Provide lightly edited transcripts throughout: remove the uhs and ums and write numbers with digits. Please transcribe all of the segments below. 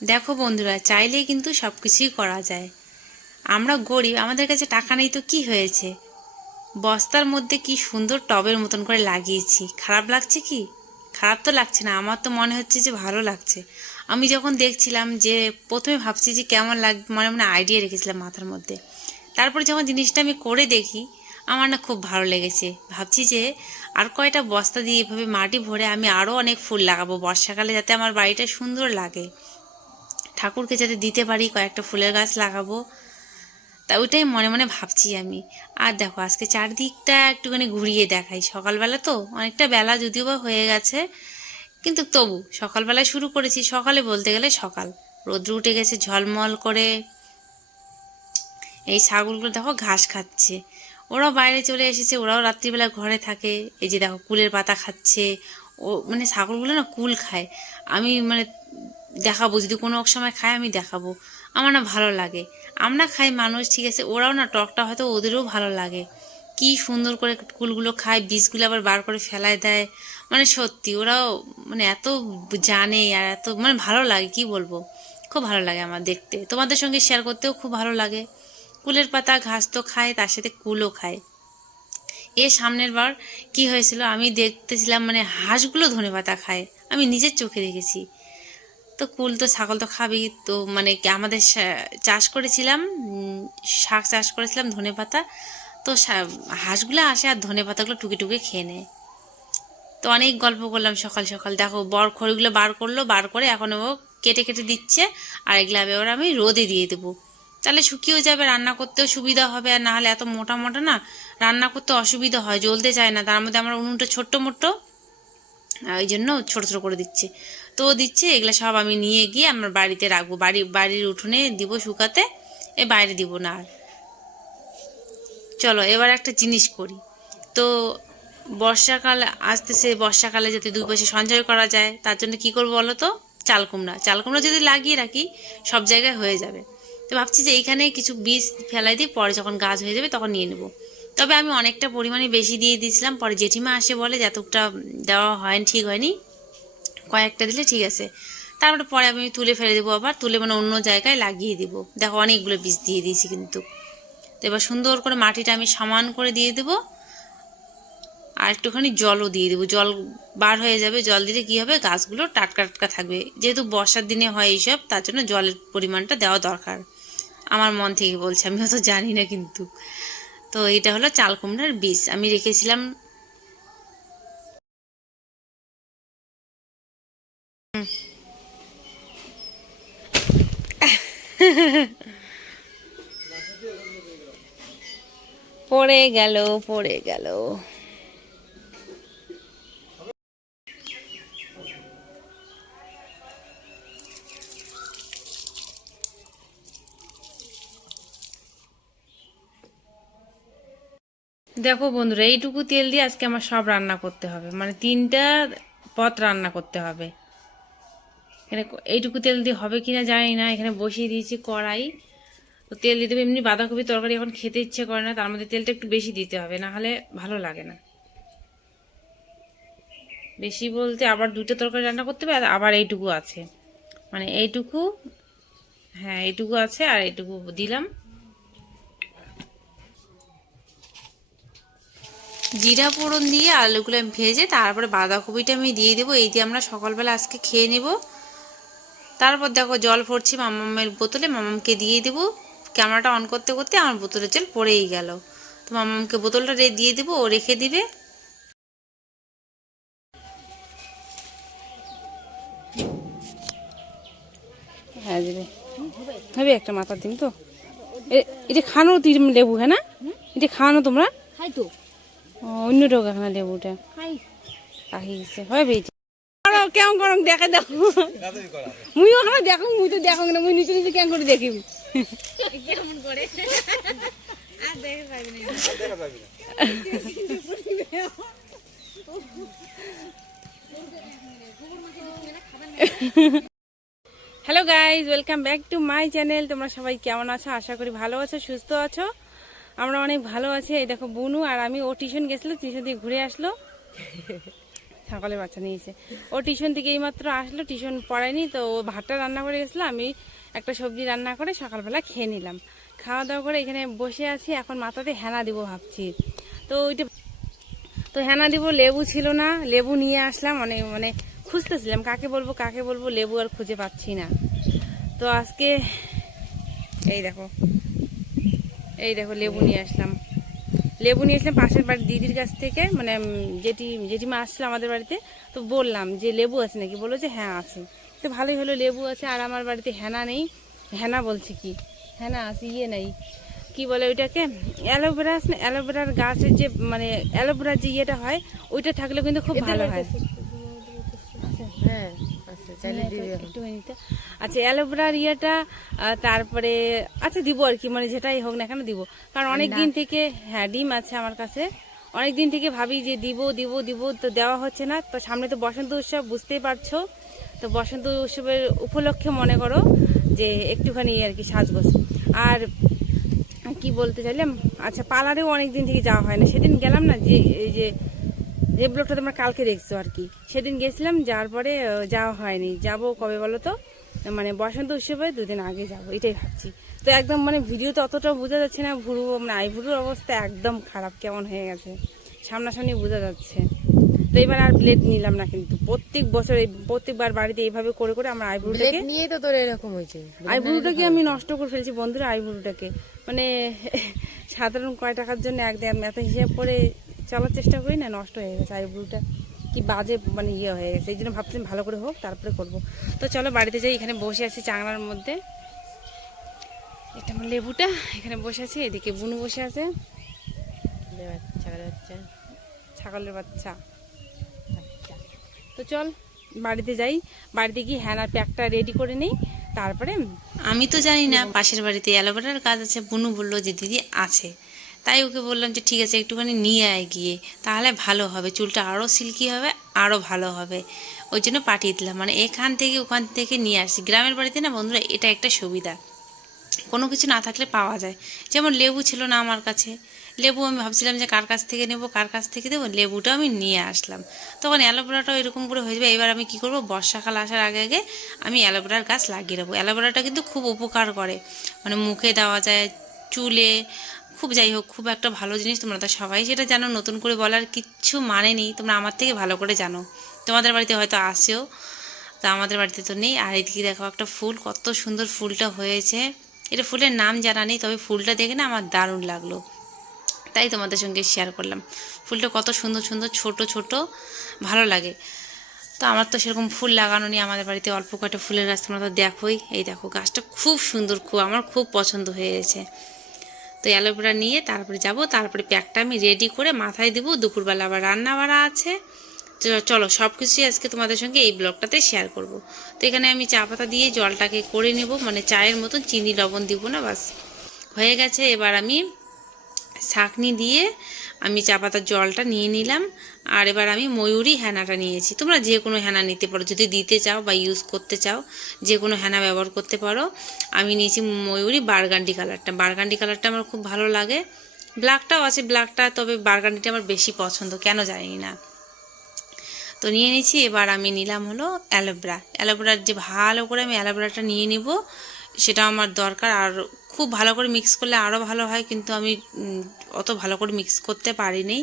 দেখো বন্ধুরা, চাইলেই কিন্তু সব কিছুই করা যায়। আমরা গরিব, আমাদের কাছে টাকা নেই তো কি হয়েছে, বস্তার মধ্যে কি সুন্দর টবের মতন করে লাগিয়েছি। খারাপ লাগছে কি? খারাপ তো লাগছে না, আমার তো মনে হচ্ছে যে ভালো লাগছে। আমি যখন দেখছিলাম যে প্রথমে ভাবছি যে কেমন লাগবে, মনে মনে আইডিয়া রেখেছিলাম মাথার মধ্যে। তারপরে যখন জিনিসটা আমি করে দেখি, আমার না খুব ভালো লেগেছে। ভাবছি যে আর কয়টা বস্তা দিয়ে এভাবে মাটি ভরে আমি আরও অনেক ফুল লাগাবো বর্ষাকালে, যাতে আমার বাড়িটা সুন্দর লাগে, ঠাকুরকে যাতে দিতে পারি। কয়েকটা ফুলের গাছ লাগাবো, তা ওইটাই মনে মনে ভাবছি আমি। আর দেখো, আজকে চারদিকটা একটুখানি ঘুরিয়ে দেখাই। সকালবেলা তো অনেকটা বেলা যদিও বা হয়ে গেছে, কিন্তু তবু সকালবেলায় শুরু করেছি। সকালে বলতে গেলে সকাল, রোদ্র উঠে গেছে ঝলমল করে। এই ছাগলগুলো দেখো ঘাস খাচ্ছে, ওরাও বাইরে চলে এসেছে, ওরাও রাত্রিবেলা ঘরে থাকে। এই যে দেখো কুলের পাতা খাচ্ছে। ও মানে ছাগলগুলো না কুল খায়। আমি মানে দেখাবো, যদি কোনো এক সময় খায় আমি দেখাবো। আমার না ভালো লাগে। আমরা খাই মানুষ, ঠিক আছে, ওরাও না টকটা হয়তো ওদেরও ভালো লাগে। কি সুন্দর করে কুলগুলো খায়, বীজগুলো আবার বার করে ফেলায় দেয়। মানে সত্যি ওরাও মানে এত জানে, আর এত মানে ভালো লাগে, কি বলবো, খুব ভালো লাগে আমার দেখতে। তোমাদের সঙ্গে শেয়ার করতেও খুব ভালো লাগে। কুলের পাতা ঘাস তো খায়, তার সাথে কুলও খায়। এর সামনের বার কি হয়েছিল, আমি দেখতেছিলাম মানে হাঁসগুলো ধনেপাতা খায়, আমি নিজের চোখে দেখেছি। তো কুল তো ছাগল তো খাবেই, তো মানে আমাদের চাষ করেছিলাম, শাক চাষ করেছিলাম ধনেপাতা। তো হাঁসগুলো আসে আর ধনেপাতাগুলো টুকে টুকে খেয়ে নেয়। তো অনেক গল্প করলাম সকাল সকাল। দেখো বর খড়িগুলো বার করলো, বার করে এখন ও কেটে কেটে দিচ্ছে। আর এগুলো এবার আমি রোদে দিয়ে দেবো, তাহলে শুকিয়েও যাবে, রান্না করতেও সুবিধা হবে। আর না হলে এত মোটা মোটা না রান্না করতে অসুবিধা হয়, জ্বলতে চায় না। তার মধ্যে আমার উনুনটা ছোট্ট মোট্ট, ওই জন্য ছোট ছোট করে দিচ্ছে। তো দিচ্ছে এগুলো সব আমি নিয়ে গিয়ে আমার বাড়িতে রাখবো, বাড়ির উঠোনে দিব শুকাতে, বাইরে দিব না আর। চলো এবার একটা জিনিস করি। তো বর্ষাকাল আসতেছে, বর্ষাকালে যাতে দুই পয়সা সঞ্চয় করা যায়, তার জন্য কি করবো বলো তো? চাল কুমড়া যদি লাগিয়ে রাখি সব জায়গায় হয়ে যাবে। তো ভাবছি যে এইখানে কিছু বীজ ফেলাই দিই, পরে যখন গাছ হয়ে যাবে তখন নিয়ে নেব। তবে আমি অনেকটা পরিমাণে বেশি দিয়ে দিয়েছিলাম, পরে জেঠিমা আসে বলে যে এতটা দেওয়া হয়নি, ঠিক হয়নি, কয়েকটা দিলে ঠিক আছে। তারপরে পরে আমি তুলে ফেলে দেবো, আবার তুলে মানে অন্য জায়গায় লাগিয়ে দিব। দেখো অনেকগুলো বীজ দিয়ে দিয়েছি কিন্তু। তো এবার সুন্দর করে মাটিটা আমি সমান করে দিয়ে দেবো, আর একটুখানি জলও দিয়ে দেবো। জল বার হয়ে যাবে, জল দিলে কি হবে, গাছগুলো টাটকা টাটকা থাকবে। যেহেতু বর্ষার দিনে হয় এইসব, তার জন্য জলের পরিমাণটা দেওয়া দরকার। আমার মন থেকে বলছি, আমি অত জানি না কিন্তু। তো এটা হলো চাল কুমড়ার বীজ আমি রেখেছিলাম। পড়ে গেল, পড়ে গেল। দেখো বন্ধুরা, এইটুকু তেল দিয়ে আজকে আমার সব রান্না করতে হবে, মানে 3টা পদ রান্না করতে হবে। এখানে এইটুকু তেল দিয়ে হবে কিনা জানি না। এখানে বসিয়ে দিয়েছি কড়াই, তো তেল দিতে হবে। এমনি বাঁধাকপি তরকারি এখন খেতে ইচ্ছে করে না, তার মধ্যে তেলটা একটু বেশি দিতে হবে, না হলে ভালো লাগে না। বেশি বলতে আবার 2টা তরকারি রান্না করতে হবে, আর আবার এইটুকু আছে, মানে এইটুকু, হ্যাঁ এইটুকু আছে, আর এইটুকু দিলাম। জিরা ফোড়ন দিয়ে আলুগুলো আমি ভেজে তারপরে বাঁধাকপিটা আমি দিয়ে দেবো। এই দিয়ে আমরা সকালবেলা আজকে খেয়ে নেব। তারপর দেখো জল ভরছি মামামের বোতলে, মামামকে দিয়ে দেবো। ক্যামেরাটা অন করতে করতে আমার বোতলের জল পড়েই গেল। তো মামামকে বোতলটা দিয়ে দেবো, ও রেখে দিবে। হ্যাঁ দেবে, হবে একটা মাথার দিন তো। এটা খানো লেবু, হ্যাঁ না, এটা খাওয়ানো তোমরা খাই তো। অন্য টোকা খানা লেবুটা কাহি গেছে হবে। কেমন করম দেখা দেখো, মুই ওখানে দেখো, মুই তো দেখো না, মুই নিচে নিচে কেমন করে দেখি কেমন করে। Hello guys, welcome back to my channel. তোমরা সবাই কেমন আছো? আশা করি ভালো আছো, সুস্থ আছো। আমরা অনেক ভালো আছি। এই দেখো বুনু আর আমি, ও টিউশন গেছিলো, টিউশন দিয়ে ঘুরে আসলো। ছাগলের বাচ্চা নিয়েছে। ও টিউশন থেকে এইমাত্র আসলো, টিউশন পড়ায়নি তো, ও ভাতটা রান্না করে গেছিলো, আমি একটা সবজি রান্না করে সকালবেলা খেয়ে নিলাম। খাওয়া দাওয়া করে এখানে বসে আছি, এখন মাথাতে হেনা দিব ভাবছি। তো ওইটা তো হেনা দিব, লেবু ছিল না, লেবু নিয়ে আসলাম। মানে খুঁজতেছিলাম কাকে বলবো, লেবু আর খুঁজে পাচ্ছি না। তো আজকে এই দেখো লেবু নিয়ে আসলাম। পাশের বাড়ির দিদির কাছ থেকে, মানে জেঠিমা আসছিল আমাদের বাড়িতে। তো বললাম যে লেবু আছে নাকি, বললো যে হ্যাঁ আছে। তো ভালোই হলো, লেবু আছে। আর আমার বাড়িতে হেনা নেই, হেনা বলছে কি, হেনা আছে, নেই, কি বলে ওইটাকে, অ্যালোভেরা আছে না, অ্যালোভেরার গাছের যে মানে অ্যালোভেরার যে ইয়েটা হয়, ওইটা থাকলে কিন্তু খুব ভালো হয়। হ্যাঁ আচ্ছা, চাইলে দিয়ে দিও। একটুখানি তো। আচ্ছা, অ্যালোভেরার ইয়েটা তারপরে আচ্ছা দিব আর কি, মানে যেটাই হোক না কেন দিব। কারণ অনেক দিন থেকে, হ্যাঁ ডিম আছে আমার কাছে, অনেক দিন থেকে ভাবি যে দিব দিব দিব, তো দেওয়া হচ্ছে না। তো সামনে তো বসন্ত উৎসব, বুঝতেই পারছো। তো বসন্ত উৎসবের উপলক্ষে মনে করো যে একটুখানি আর কি সাজগোজ। আর কি বলতে চাইলাম, আচ্ছা পার্লারেও অনেক দিন থেকে যাওয়া হয় না। সেদিন গেলাম না, যে এই যে ব্লগটা তোমরা কালকে দেখছো আর কি, সেদিন গেছিলাম, যাওয়ার পরে যাওয়া হয়নি। যাব কবে বলো তো, মানে বসন্ত উৎসবে 2 দিন আগে যাব, এটাই ভাবছি। তো একদম মানে ভিডিওতে অতটাও বোঝা যাচ্ছে না, ভুরু মানে আইভুরুর অবস্থা একদম খারাপ, কেমন হয়ে গেছে সামনাসামনি বোঝা যাচ্ছে। তো এবার আর ব্লেড নিলাম না, কিন্তু প্রত্যেক বছর প্রত্যেকবার বাড়িতে এইভাবে করে করে আমার আইব্রুটাকে নিয়ে তো তোর এরকম হয়েছে। আইব্রুটাকে আমি নষ্ট করে ফেলছি বন্ধুরা। আইব্রুটাকে মানে সাধারণ কয় টাকার জন্য একদম এত হিসাব করে চলার চেষ্টা করি না, নষ্ট হয়ে গেছে আইব্রুটা, কি বাজে মানে ইয়ে হয়ে গেছে। এই জন্য ভাবছিলাম ভালো করে হোক তারপরে করব। তো চলো বাড়িতে যাই। এখানে বসে আছি চাংলার মধ্যে, এটা আমার লেবুটা, এখানে বসে আছি। এদিকে বুনু বসে আছে, ছাগলের বাচ্চা। তো চল বাড়িতে যাই, বাড়িতে গিয়ে হ্যানার প্যাকটা রেডি করে নিই, তারপরে আমি তো জানি না পাশের বাড়িতে অ্যালোভেরার গাছ আছে, বুনু বললো যে দিদি আছে, তাই ওকে বললাম যে ঠিক আছে একটুখানি নিয়ে আয় গিয়ে, তাহলে ভালো হবে, চুলটা আরও সিল্কি হবে, আরও ভালো হবে। ওই জন্য পাঠিয়ে দিলাম, মানে এখান থেকে ওখান থেকে নিয়ে আসি। গ্রামের বাড়িতে না বন্ধুরা এটা একটা সুবিধা, কোনো কিছু না থাকলে পাওয়া যায়। যেমন লেবু ছিল না আমার কাছে, লেবু আমি ভাবছিলাম যে কার কাছ থেকে নেব, কার কাছ থেকে দেবো, লেবুটা আমি নিয়ে আসলাম। তখন অ্যালোভেরাটাও এরকম করে হয়ে যাবে। এবার আমি কি করব, বর্ষাকাল আসার আগে আগে আমি অ্যালোভেরার গাছ লাগিয়ে দেবো। অ্যালোভেরাটা কিন্তু খুব উপকার করে, মানে মুখে দেওয়া যায়, চুলে, খুব যাই হোক খুব একটা ভালো জিনিস। তোমরা তো সবাই সেটা জানো, নতুন করে বলার কিচ্ছু মানে নেই, তোমরা আমার থেকে ভালো করে জানো। তোমাদের বাড়িতে হয়তো আসেও, তা আমাদের বাড়িতে তো নেই। আর এদিকে দেখো একটা ফুল, কত সুন্দর ফুলটা হয়েছে। এটা ফুলের নাম জানা নেই, তবে ফুলটা দেখে না আমার দারুণ লাগলো, তাই তোমাদের সঙ্গে শেয়ার করলাম। ফুলটা কত সুন্দর সুন্দর ছোট ছোট, ভালো লাগে। তো আমার তো সেরকম ফুল লাগানো নেই আমাদের বাড়িতে, অল্প কয়েকটা ফুলের গাছ তোমরা তো দেখোই। এই দেখো গাছটা খুব সুন্দর, খুব আমার খুব পছন্দ হয়েছে। তো অ্যালোভেরা নিয়ে তারপরে যাব, তারপরে প্যাকটা আমি রেডি করে মাথায় দেবো। দুপুরবেলা আবার রান্না বাড়া আছে। চলো সব কিছুই আজকে তোমাদের সঙ্গে এই ব্লগটাতে শেয়ার করব। তো এখানে আমি চা পাতা দিয়ে জলটাকে করে নেব, মানে চায়ের মতন, চিনি লবণ দিব না, বাস হয়ে গেছে। এবার আমি ছাঁকনি দিয়ে আমি চা পাতার জলটা নিয়ে নিলাম। আর এবার আমি ময়ূরী হেনাটা নিয়েছি, তোমরা যে কোনো হেনা নিতে পারো যদি দিতে চাও বা ইউজ করতে চাও, যে কোনো হেনা ব্যবহার করতে পারো। আমি নিয়েছি ময়ূরী বারগান্ডি কালারটা, বারগান্ডি কালারটা আমার খুব ভালো লাগে। ব্ল্যাকটাও আছে ব্ল্যাকটা, তবে বারগান্ডিটা আমার বেশি পছন্দ, কেন জানি না। তো নিয়ে নিয়েছি। এবার আমি নিলাম হলো অ্যালোভেরার যে ভালো করে আমি অ্যালোভেরাটা নিয়ে নিব, সেটা আমার দরকার। আর খুব ভালো করে মিক্স করলে আরও ভালো হয়, কিন্তু আমি অত ভালো করে মিক্স করতে পারিনি,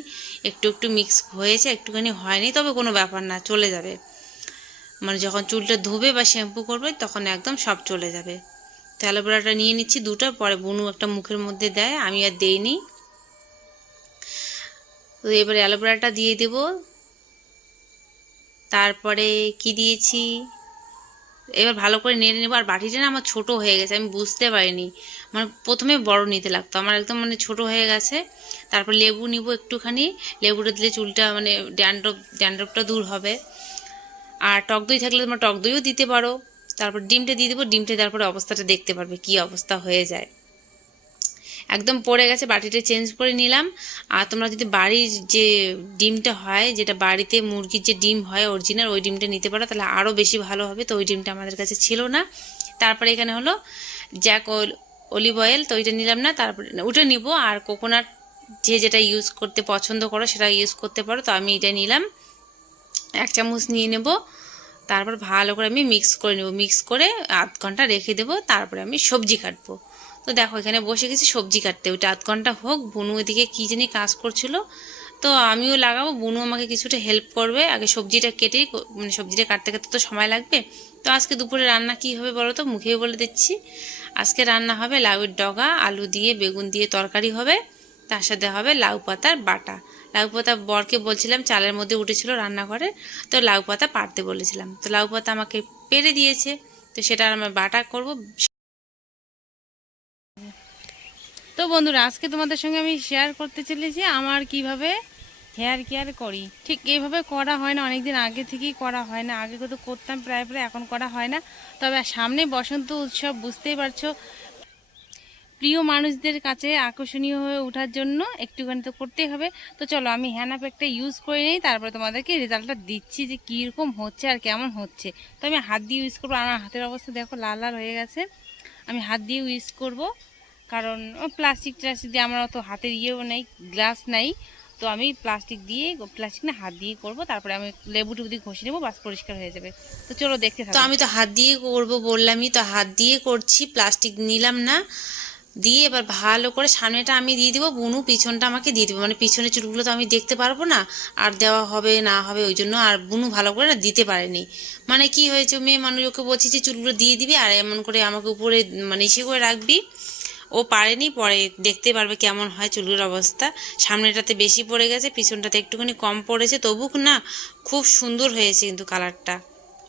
একটু একটু মিক্স হয়েছে, একটুখানি হয়নি, তবে কোনো ব্যাপার না, চলে যাবে। মানে যখন চুলটা ধুবে বা শ্যাম্পু করবে তখন একদম সব চলে যাবে। তো অ্যালোভেরাটা নিয়ে নিচ্ছি দুটো, পরে বুনু একটা মুখের মধ্যে দেয়, আমি আর দেইনি। তো এবারে অ্যালোভেরাটা দিয়ে দেবো। তারপরে কি দিয়েছি, এবার ভালো করে নেড়ে নেবো। আর বাটিটা না আমার ছোটো হয়ে গেছে, আমি বুঝতে পারিনি, মানে প্রথমে বড় নিতে লাগতো, আমার একদম মানে ছোটো হয়ে গেছে। তারপর লেবু নিব একটুখানি, লেবুটা দিলে চুলটা মানে ড্যান্ড্রফটা দূর হবে। আর টক দই থাকলে তোমরা টক দইও দিতে পারো। তারপর ডিমটা দিয়ে দেবো, ডিমটা দেওয়ার পরে অবস্থাটা দেখতে পারবে কি অবস্থা হয়ে যায়। একদম পড়ে গেছে, বাটিটা চেঞ্জ করে নিলাম। আর তোমরা যদি বাড়ির যে ডিমটা হয়, যেটা বাড়িতে মুরগির যে ডিম হয় অরিজিনাল, ওই ডিমটা নিতে পারো, তাহলে আরও বেশি ভালো হবে। তো ওই ডিমটা আমাদের কাছে ছিল না। তারপরে এখানে হলো জ্যাক অলিভ অয়েল, তো ওইটা নিলাম না, তারপরে ওটা নিব। আর কোকোনাট যে যেটা ইউজ করতে পছন্দ করো সেটা ইউজ করতে পারো, তো আমি এটা নিলাম। 1 চামচ নিয়ে নেব, তারপর ভালো করে আমি মিক্স করে নেব, মিক্স করে আধ ঘন্টা রেখে দেবো, তারপরে আমি সবজি কাটবো। তো দেখো এখানে বসে গেছি সবজি কাটতে, ওইটা আধ ঘন্টা হোক। বুনু এদিকে কী জানি কাজ করছিল, তো আমিও লাগাবো, বুনু আমাকে কিছুটা হেল্প করবে। আগে সবজিটা কেটেই মানে সবজিটা কাটতে কাটতে তো সময় লাগবে। তো আজকে দুপুরে রান্না কি হবে বলো তো, মুখেই বলে দিচ্ছি। আজকে রান্না হবে লাউয়ের ডগা, আলু দিয়ে বেগুন দিয়ে তরকারি হবে, তার সাথে হবে লাউ পাতার বাটা। লাউ পাতা বরকে বলছিলাম চালের মধ্যে উঠেছিল রান্নাঘরে, তো লাউ পাতা পাড়তে বলেছিলাম, তো লাউ পাতা আমাকে পেরে দিয়েছে, তো সেটা আমার বাটা করব। তো বন্ধুরা, আজকে তোমাদের সঙ্গে আমি শেয়ার করতে চলেছি আমার কিভাবে হেয়ার কেয়ার করি। ঠিক এইভাবে করা হয় না, অনেকদিন আগে থেকেই করা হয় না। আগে তো করতাম প্রায়, এখন করা হয় না। তবে সামনে বসন্ত উৎসব, বুঝতেই পারছো, প্রিয় মানুষদের কাছে আকর্ষণীয় হয়ে ওঠার জন্য একটুখানি তো করতেই হবে। তো চলো আমি হ্যানা প্যাকটা ইউজ করে নিই, তারপরে তোমাদেরকে রেজাল্টটা দিচ্ছি যে কীরকম হচ্ছে আর কেমন হচ্ছে। তো আমি হাত দিয়ে ইউজ করবো, আমার হাতের অবস্থা দেখো লাল লাল হয়ে গেছে। আমি হাত দিয়ে ইউজ করব, কারণ প্লাস্টিক টাস্টিক দিয়ে আমার অত হাতের ইয়েও নেই, গ্লাস নাই। তো আমি প্লাস্টিক না হাত দিয়ে করব, তারপরে আমি লেবু টেবু দিয়ে ঘষে নেবো, বাস পরিষ্কার হয়ে যাবে। তো চলো দেখতে তো থাকো। আমি তো হাত দিয়ে করবো বললামই, তো হাত দিয়ে করছি, প্লাস্টিক নিলাম না। দিয়ে এবার ভালো করে সামনেটা আমি দিয়ে দিব, বুনু পিছনটা আমাকে দিয়ে দেবে, মানে পিছনের চুলগুলো তো আমি দেখতে পারবো না, আর দেওয়া হবে না হবে ওই জন্য। আর বুনু ভালো করে না দিতে পারেনি, মানে কি হয়েছে, মেয়ে মানুষ ওকে বলছি যে চুলগুলো দিয়ে দিবি আর এমন করে আমাকে উপরে মানে ইসে করে রাখবি, ও পারেনি। পরে দেখতে পারবে কেমন হয় চুলগুলোর অবস্থা। সামনেটাতে বেশি পড়ে গেছে, পিছনটাতে একটুখানি কম পড়েছে, তবু না খুব সুন্দর হয়েছে কিন্তু কালারটা,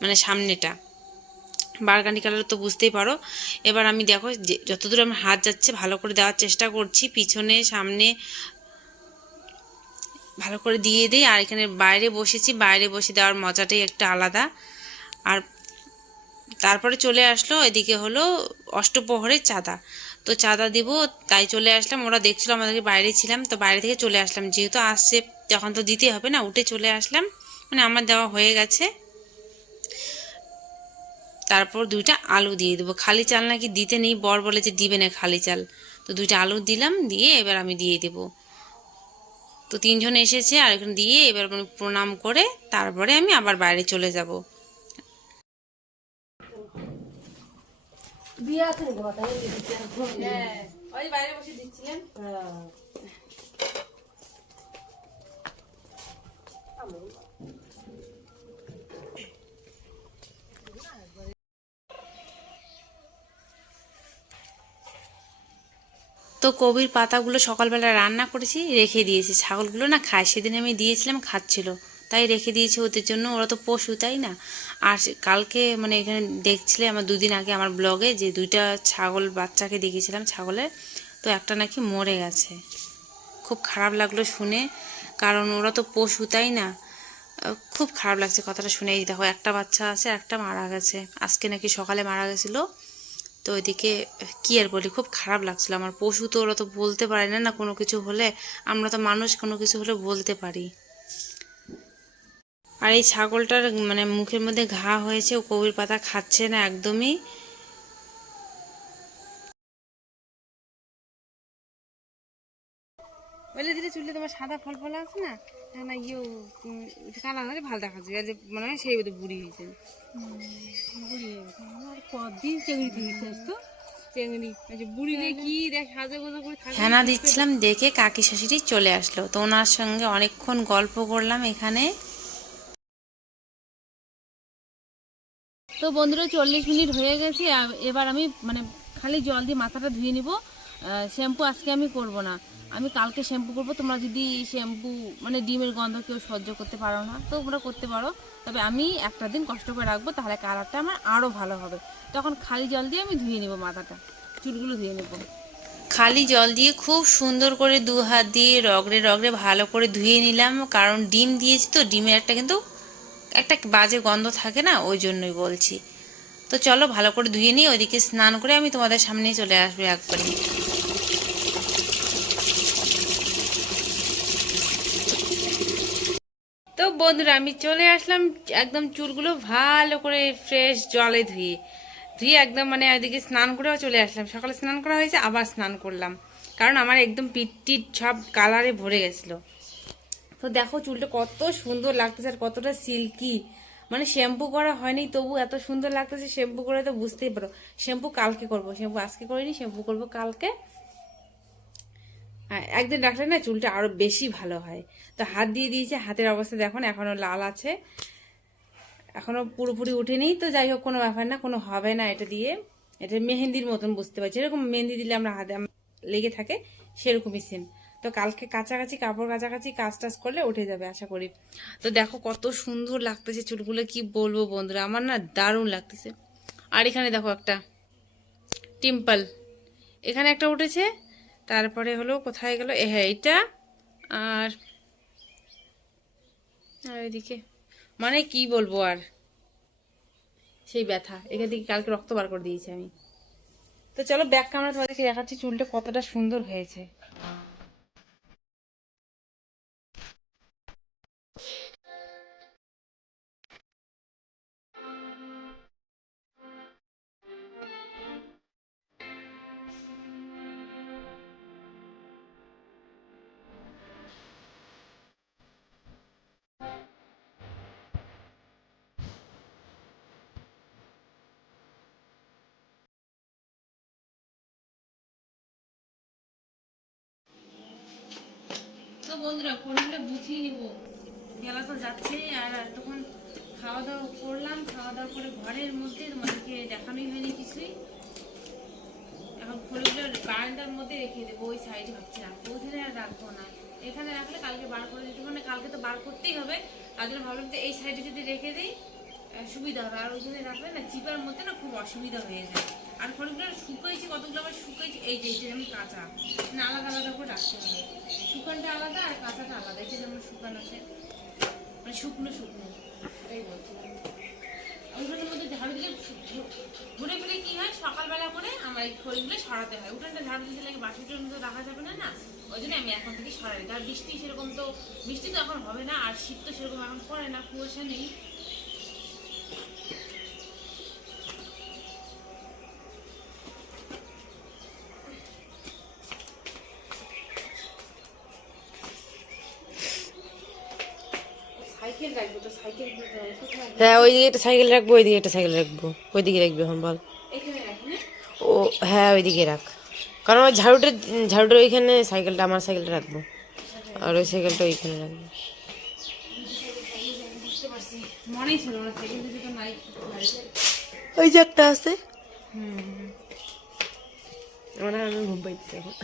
মানে সামনেটা বারগান্ডি কালার তো বুঝতেই পারো। এবার আমি দেখো যতদূর আমার হাত যাচ্ছে ভালো করে দেওয়ার চেষ্টা করছি, পিছনে সামনে ভালো করে দিয়ে দিই। আর এখানে বাইরে বসেছি, বাইরে বসে দেওয়ার মজাটাই একটা আলাদা। আর তারপরে চলে আসলো এদিকে হলো অষ্টপ্রহরের চাঁদা, তো চাঁদা দিব তাই চলে আসলাম। ওরা দেখছিল আমাদেরকে, বাইরে ছিলাম, তো বাইরে থেকে চলে আসলাম, যেহেতু আসছে তখন তো দিতে হবে না, উঠে চলে আসলাম, মানে আমার দেওয়া হয়ে গেছে। তারপর 2টা আলু দিয়ে দেবো, খালি চাল নাকি দিতে নেই, বর বলে যে দিবে না খালি চাল। তো 2টা আলু দিলাম, দিয়ে এবার আমি দিয়ে দেবো। তো 3জন এসেছে, আর এখানে দিয়ে এবার আমি প্রণাম করে তারপরে আমি আবার বাইরে চলে যাব। ওই বাইরে বসে দিচ্ছিলেন। তো কবির পাতাগুলো সকালবেলা রান্না করেছি, রেখে দিয়েছি, ছাগলগুলো না খায়, সেদিন আমি দিয়েছিলাম খাচ্ছিল, তাই রেখে দিয়েছি ওদের জন্য, ওরা তো পশু তাই না। আর কালকে মানে এখানে দেখছিলে আমার 2 দিন আগে আমার ব্লগে যে 2টা ছাগল বাচ্চাকে দেখিয়েছিলাম ছাগলের, তো একটা নাকি মরে গেছে। খুব খারাপ লাগলো শুনে, কারণ ওরা তো পশু তাই না। খুব খারাপ লাগছে কথাটা শুনে। এই দেখো একটা বাচ্চা আছে, একটা মারা গেছে, আজকে নাকি সকালে মারা গেছিলো। তো ওইদিকে কি আর বলি, খুব খারাপ লাগছিল আমার। পশু তো ওরা তো বলতে পারে না, না কোনো কিছু হলে, আমরা তো মানুষ কোনো কিছু হলে বলতে পারি। আর এই ছাগলটার মানে মুখের মধ্যে ঘা হয়েছে, ও কবির পাতা খাচ্ছে না একদমই। বলে দিলে চুলে তোমার সাদা ফল ফল আছে না, না ইয়ে কালা হলে ভালো দেখা যাবে, আর যে মনে হয় সেই বোধ বুড়ি হয়েছে। কদিন চেংড়ি থেকে তো চেংড়ি বুড়িলে কি দেখ সাজা গোজা করে থাকে। হেনা দিচ্ছিলাম দেখে কাকি শাশুড়ি চলে আসলো, তো ওনার সঙ্গে অনেকক্ষণ গল্প করলাম এখানে। তো বন্ধুরা 40 মিনিট হয়ে গেছে, এবার আমি মানে খালি জল দিয়ে মাথাটা ধুয়ে নিব। শ্যাম্পু আজকে আমি করব না, আমি কালকে শ্যাম্পু করব। তোমরা যদি শ্যাম্পু মানে ডিমের গন্ধ কেউ সহ্য করতে পারো না, তো তোমরা করতে পারো, তবে আমি একটা দিন কষ্ট করে রাখবো, তাহলে কালারটা আমার আরও ভালো হবে। তখন খালি জল দিয়ে আমি ধুয়ে নিব, মাথাটা চুলগুলো ধুয়ে নেব। খালি জল দিয়ে খুব সুন্দর করে 2 হাত দিয়ে রগড়ে রগড়ে ভালো করে ধুয়ে নিলাম, কারণ ডিম দিয়েছি তো, ডিমের একটা কিন্তু একটা বাজে গন্ধ থাকে না, ওই জন্যই বলছি। তো চলো ভালো করে ধুয়ে নিই, ওইদিকে স্নান করে আমি তোমাদের সামনেই চলে আসবো একবারই। তো বন্ধুরা আমি চলে আসলাম, একদম চুলগুলো ভালো করে ফ্রেশ জলে ধুয়ে ধুয়ে একদম মানে ওইদিকে স্নান করেও চলে আসলাম। সকালে স্নান করা হয়েছে, আবার স্নান করলাম, কারণ আমার একদম পিঠ টিট সব কালারে ভরে গেছিলো। তো দেখো চুলটা কত সুন্দর লাগতেছে আর কতটা সিল্কি, মানে শ্যাম্পু করা হয়নি তবু এত সুন্দর লাগতেছে। শ্যাম্পু করে তো বুঝতেই পারো। শ্যাম্পু কালকে করবো, শ্যাম্পু আজকে করিনি, শ্যাম্পু করবো কালকে। একদিন রাখলে না চুলটা আরো বেশি ভালো হয়। তো হাত দিয়ে দিয়েছে, হাতের অবস্থা দেখুন এখনো লাল আছে, এখনো পুরোপুরি উঠেনি। তো যাই হোক, কোনো ব্যাপার না, কোনো হবে না এটা দিয়ে। এটা মেহেন্দির মতন বুঝতে পারছি, এরকম মেহেন্দি দিলে আমরা হাতে লেগে থাকে সেরকমই সেম। তো কালকে কাছাকাছি কাপড় কাছাকাছি কাজ টাজ করলে উঠে যাবে আশা করি। তো দেখো কত সুন্দর লাগতেছে চুলগুলো, কি বলবো বন্ধুরা, আমার না দারুণ লাগতেছে। আর এখানে দেখো একটা টিম্পল, এখানে একটা উঠেছে, তারপরে হলো কোথায় গেল, হ্যাঁ এইটা, আর আর এদিকে মানে কি বলবো আর, সেই ব্যথা এখান থেকে কালকে রক্ত বার করে দিয়েছি আমি। তো চলো ব্যাক ক্যামেরা তোমাদেরকে দেখাচ্ছি চুলটা কতটা সুন্দর হয়েছে। তো বন্ধুরা ফোনটা বুঝিয়ে নিব, গেলা তো যাচ্ছেই। আর তখন খাওয়া দাওয়া করলাম, খাওয়া দাওয়া করে ঘরের মধ্যে তোমাদেরকে দেখানোই হয়নি কিছুই। এখন ফোনগুলো বারান্দার মধ্যে রেখে দেবো, ওই সাইডে ভাবছি রাখবো, ওইখানে আর রাখবো না। এখানে রাখলে কালকে বার করে দিতে, মানে কালকে তো বার করতেই হবে, তার জন্য ভাবলাম যে এই সাইডে যদি রেখে দিই সুবিধা হবে। আর ওইখানে রাখলে না চিপার মধ্যে না খুব অসুবিধা হয়ে যায়। আর ফলগুলো শুকাইছি, কতগুলো আবার শুকাইছি, এই যে যেমন কাঁচা, মানে আলাদা আলাদা করে রাখতে হবে। শুকানটা আলাদা আর কাঁচাটা আলাদা, এই যে যেমন শুকান আছে, মানে শুকনো শুকনো, এটাই বলছিলাম। উঠোনের মধ্যে ঝাড়ু দিলে ঘুরে ফিরে কি হয়, সকালবেলা করে আমার এই খড়িগুলো সরাতে হয়। উঠোনটা ঝাড়ু দিতে লাগে, বাসি উঠোন তো রাখা যাবে না, না ওই জন্য আমি এখন থেকে সরাই। আর বৃষ্টি সেরকম তো, বৃষ্টি তো এখন হবে না, আর শীত তো সেরকম এখন পড়ে না, কুয়াশা নেই। সাইকেল রাখবো তো, সাইকেল হ্যাঁ, ওইদিকে একটা সাইকেল রাখবো, ওইদিকে একটা সাইকেল রাখবো। ওইদিকে রাখবি এখন বল। এখানে রাখি না? ও হ্যাঁ, ওইদিকে রাখ, কারণ ওই ঝাড়ুটার ওইখানে সাইকেলটা, আমার সাইকেলটা রাখবো, আর ওই সাইকেলটা ওইখানে রাখবো। বুঝতে পারছি, মনেই ছিল না সাইকেল যদি তো নাই। ওই যে একটা আছে। আমি ঘুম পাইতেছি এখন।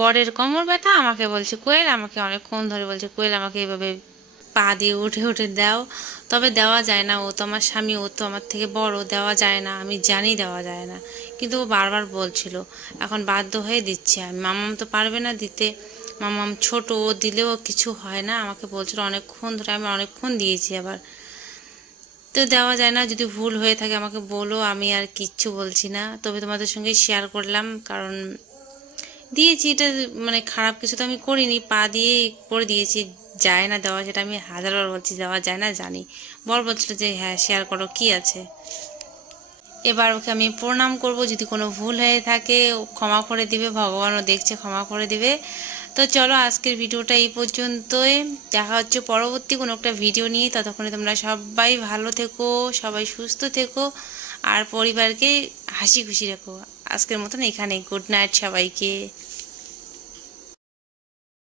বরের কোমর ব্যথা, আমাকে বলছে কোয়েল, আমাকে অনেকক্ষণ ধরে বলছে কোয়েল আমাকে এইভাবে পা দিয়ে উঠে উঠে দাও। তবে দেওয়া যায় না, ও তো আমার স্বামী, ও তো আমার থেকে বড়, দেওয়া যায় না, আমি জানি দেওয়া যায় না, কিন্তু ও বারবার বলছিল। এখন বাধ্য হয়ে দিচ্ছি আমি, মামাম তো পারবে না দিতে, মামাম ছোট, ও দিলেও কিছু হয় না, আমাকে বলছিল অনেকক্ষণ ধরে, আমি অনেকক্ষণ দিয়েছি আবার। তো দেওয়া যায় না, যদি ভুল হয়ে থাকে আমাকে বলো, আমি আর কিচ্ছু বলছি না, তবে তোমাদের সঙ্গে শেয়ার করলাম, কারণ দিয়েছি, এটা মানে খারাপ কিছু তো আমি করিনি, পা দিয়ে করে দিয়েছি, যায় না দেওয়া, সেটা আমি হাজারবার বলছি দেওয়া যায় না জানি। বর বলছিল যে হ্যাঁ শেয়ার করো, কি আছে। এবার ওকে আমি প্রণাম করব, যদি কোনো ভুল হয়ে থাকে ও ক্ষমা করে দিবে, ভগবানও দেখছে, ক্ষমা করে দিবে। তো চলো আজকের ভিডিওটা এই পর্যন্তই, দেখা হচ্ছে পরবর্তী কোনো একটা ভিডিও নিয়ে। ততক্ষণে তোমরা সবাই ভালো থেকো, সবাই সুস্থ থেকো, আর পরিবারকে হাসি খুশি রেখো। আজকের মতন এখানে, গুড নাইট সবাইকে।